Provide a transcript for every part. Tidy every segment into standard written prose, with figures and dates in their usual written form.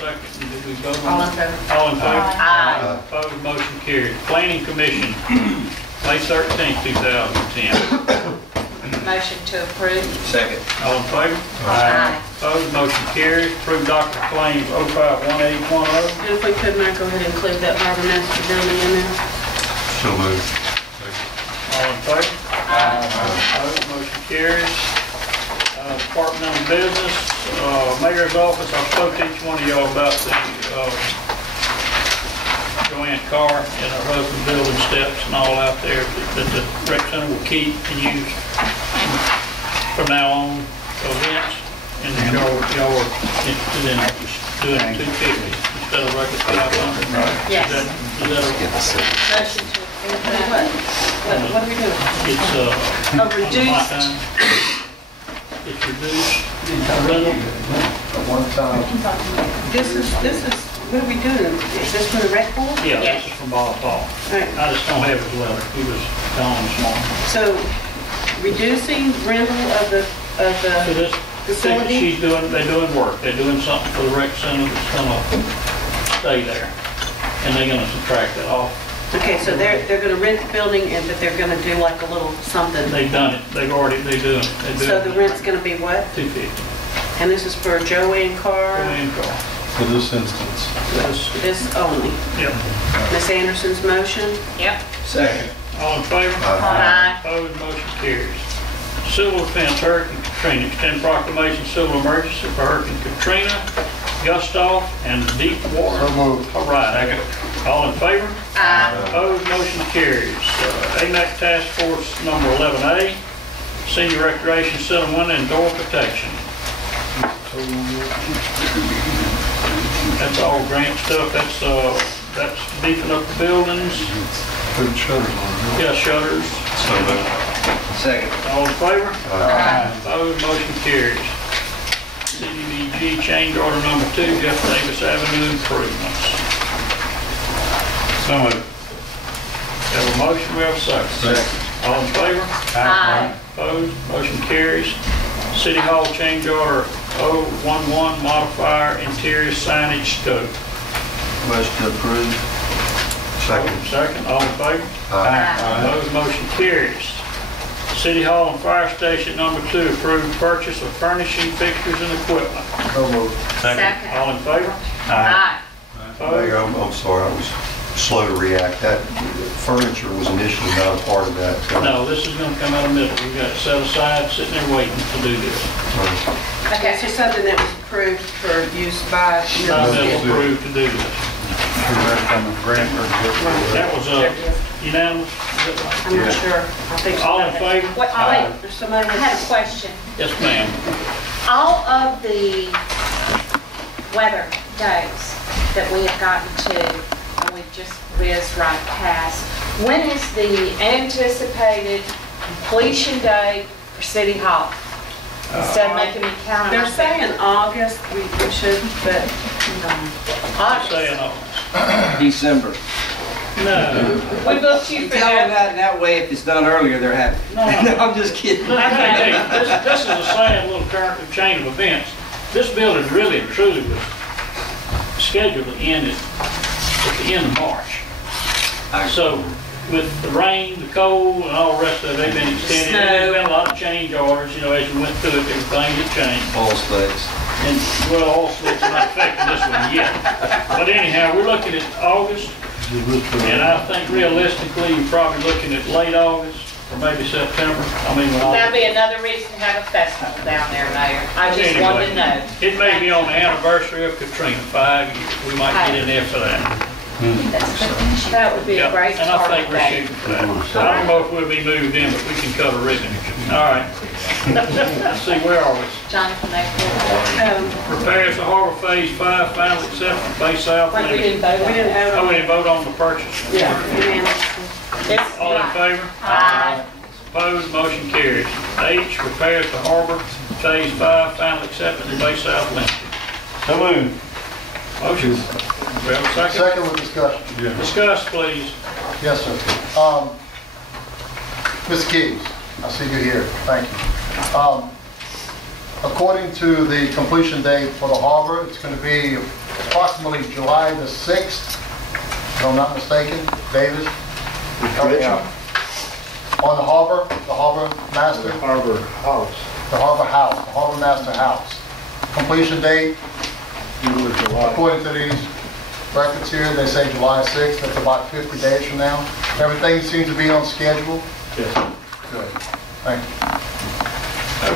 second. Did we vote All on in it? favor? All in favor? Aye. Opposed, motion carried. Planning Commission, May 13th, 2010. Motion to approve. Second. All in favor? Aye. Opposed, motion carried. Approve docket claims 051810. And if we could, Mayor, go ahead and include that harbor master building in there. So moved. All in favor? Opposed, motion carries. Departmental business, mayor's office, I spoke to each one of y'all about the Joanne Carr and her husband building steps and all out there that the rec center will keep and use from now on events. And y'all are interested in doing 250 instead of regular 500. Yes. Is that Motion to approve. What are we doing? it's A reduced, it's reduced. Rental. this is, what are we doing? Is this for the rec board? Yeah, Yes. this is from Bob Paul. Right. I just don't have his letter. He was gone this morning. So reducing rental of the So this, facility? they're doing work. They're doing something for the rec center that's gonna stay there. And they're gonna subtract it off. Okay, so they're gonna rent the building and but they're gonna do like a little something. They've done it. They're doing it. So the rent's gonna be what? $250. And this is for Joanne Carr, Joanne Carr. For this instance. this only. Yep. Ms. Anderson's motion? Yep. Second. All in favor? Aye. Opposed, motion carries. Civil defense, Hurricane Katrina, extend proclamation civil emergency for Hurricane Katrina, Gustav, and deep water. So moved. All right. All in favor? Aye. Opposed, motion carries. AMAC Task Force number 11A, senior recreation, settlement, and door protection. That's all grant stuff. That's beefing up the buildings. Putting shutters on. Yeah, shutters. So moved. Second. All in favor? Aye. Opposed, motion carries. CDBG change order number 2, Jeff Davis Avenue improvements. So moved. Have a motion, we have a second. Second. All in favor? Aye. Opposed, motion carries. City Hall change order 011 modifier interior signage scope. Motion to approve. Second. Second, all in favor? Aye. Opposed, motion carries. City Hall and Fire Station number 2, approved purchase of furnishing fixtures and equipment. So moved. Second. All in favor? Aye. Mayor, I'm sorry, I was slow to react. That furniture was initially not a part of that. No, this is gonna come out of middle. We've got it set aside, sitting there waiting to do this. Okay, so something that was approved for use by Not Middlesbrough. approved to do this. That was unanimous. Is that right? I'm not sure. I think so. All in favor? Wait, There's somebody I had a question. Yes, ma'am. All of the weather days that we have gotten to, and we've just whizzed right past, when is the anticipated completion date for City Hall? Instead of making me count them. They're saying August, we should, but I'm saying August. December. No. We booked you for Tell them that. that way if it's done earlier, they're happy. No. I'm just kidding. Look, hey, this is a sad little chain of events. This building really and truly was scheduled to end at the end of March. So with the rain, the cold, and all the rest of it, they've been extended. And there's been a lot of change orders, you know, as we went through it, everything had changed. All states. And, well, also it's not affecting this one yet. But anyhow, we're looking at August, and I think realistically, you're probably looking at late August, or maybe September. I mean, when all... That'd be another reason to have a festival down there, Mayor. I just wanted to know. It may be on the anniversary of Katrina, 5 years. We might get in there for that. That would be a Yeah, great and I start think we're date. shooting for that. I don't know if we'll be moved in, but we can cut a ribbon. All right. Let's see, where are we? Jonathan, that Repairs to Harbor Phase 5, final acceptance, Bay South. we didn't vote. we didn't have. Oh, we didn't vote on the purchase? Yeah, unanimous. It's All in favor? Aye. Opposed, motion carries. H, repairs to Harbor Phase 5, final acceptance, Bay South Limited. So moved. Motion. We have a second? Second with discussion. Discuss, please. Yes, sir. Mr. Keys, I see you here. Thank you. according to the completion date for the harbor, it's going to be approximately July the 6th, if I'm not mistaken. Davis? Help me out. On the harbor master? Harbor House. The harbor house, the harbor master house. Completion date, according to these records here, they say July 6th. That's about 50 days from now. Everything seems to be on schedule. Yes. Good. Thank you.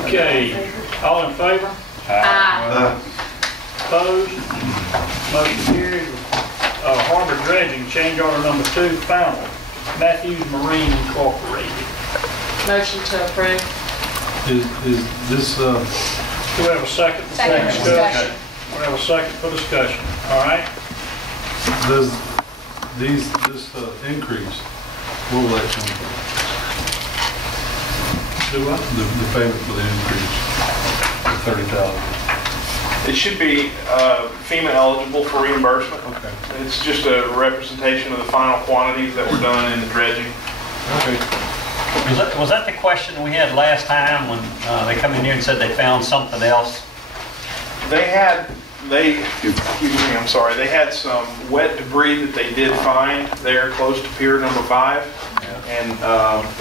Okay, all in favor? Opposed? Motion carried. Harbor dredging, change order number 2, final. Matthews Marine Incorporated. Motion to approve. Is this, Do we have a second? Second discussion. We have a second for discussion. All right? does this increase, where will that come from? Do what? The payment for the increase, the $30,000? It should be FEMA eligible for reimbursement. Okay. It's just a representation of the final quantities that were done in the dredging. Okay. Was that the question we had last time when they come in here and said they found something else? They had some wet debris that they did find there close to pier number 5. And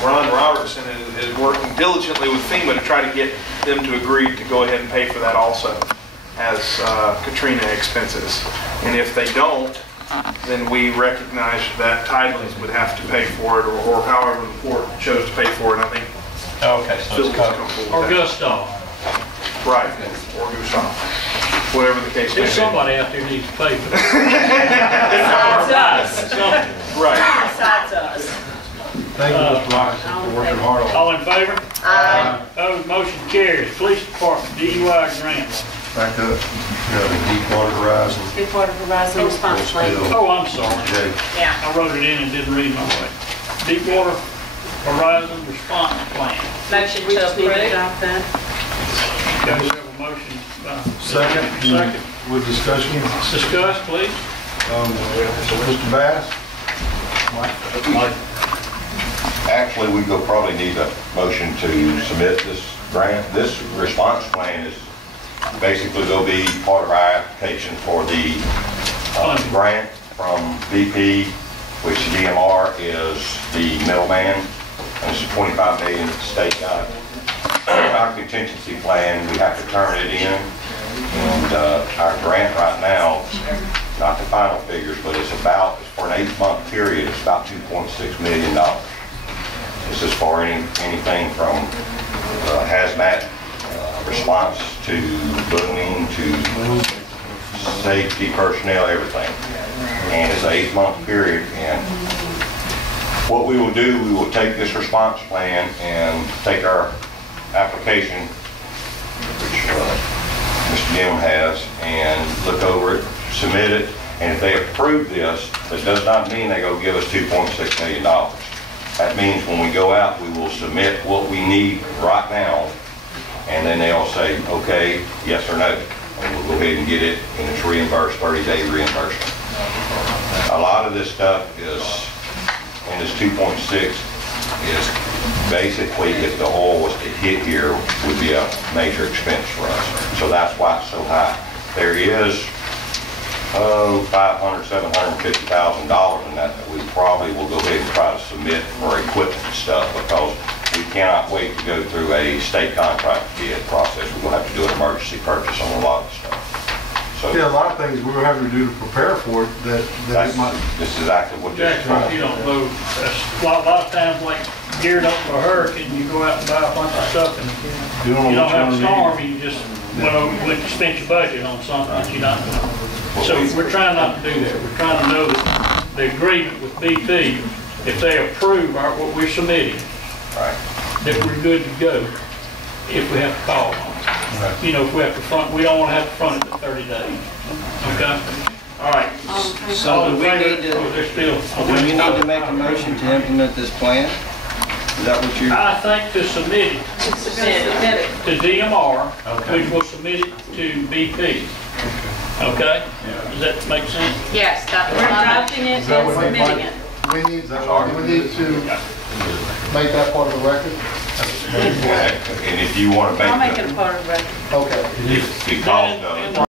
Ron Robertson is working diligently with FEMA to try to get them to agree to go ahead and pay for that also as Katrina expenses. And if they don't, then we recognize that Tidelands would have to pay for it, or however the port chose to pay for it. I think Okay, so Phil it's was covered. comfortable Or with that. Gustav. Right, or Gustav, whatever the case may There's be. somebody out there needs to pay for it. Besides us. Something. Right. Besides us. Thank you, Mr. Robertson, for working hard on it. All in favor? Aye. Opposed, motion carries. Police Department DUI grant. Back up, Deepwater Horizon. Deepwater Horizon response plan. Oh, I'm sorry. Jay, Yeah. I wrote it in and didn't read my way. Deepwater Horizon Response Plan. Motion We to just need to approve. adopt that. Okay, we have a motion. Second. Second. With discussion, Discuss, please. Mr. Bass? Mike? Actually, we will probably need a motion to submit this grant. This response plan is basically will be part of our application for the grant from BP, which DMR is the middleman, and it's $25 million that the state got. Our contingency plan, we have to turn it in, and our grant right now, not the final figures, but it's for an 8-month period, it's about $2.6 million. This is for anything from hazmat response to booming to safety personnel, everything. And it's an 8-month period. And what we will do, we will take this response plan and take our application, which Mr. Jim has, and look over it, submit it. And if they approve this, that does not mean they go give us $2.6 million. That means when we go out, we will submit what we need right now, and then they'll say, okay, yes or no. And we'll go ahead and get it, and it's reimbursed, 30-day reimbursement. A lot of this stuff is, and this 2.6 is basically, if the oil was to hit here, would be a major expense for us. So that's why it's so high. There is $500,000, $750,000 in that we probably will go ahead and try to submit for equipment and stuff, because we cannot wait to go through a state contract bid process. We're going to have to do an emergency purchase on a lot of stuff. So Yeah, a lot of things we were having to do to prepare for it that it might. this is exactly what this is. Jackson, if you don't know, that's a lot of times like geared up for a hurricane, you go out and buy a bunch of stuff and You don't you know don't what have a you're gonna storm, you just went to spend your budget on something that you don't know. So we're trying not to do that. We're trying to know that the agreement with BP, if they approve what we're submitting, Right. that we're good to go if we have to call on it. You know, if we have to front, we don't want to have to front it for 30 days. Okay? All right. So All do in we favor? need to, Oh, there's still. do we need to make a motion to implement this plan? Is that what you're? I think to submit it Submit it. to DMR, Okay. which will submit it to BP. Okay? Does that make sense? Yes, that was We're my adopting it Is that and what submitting it. We need to make that part of the record. And if you want to I'll make make it a part of the record. Okay. the cost of it.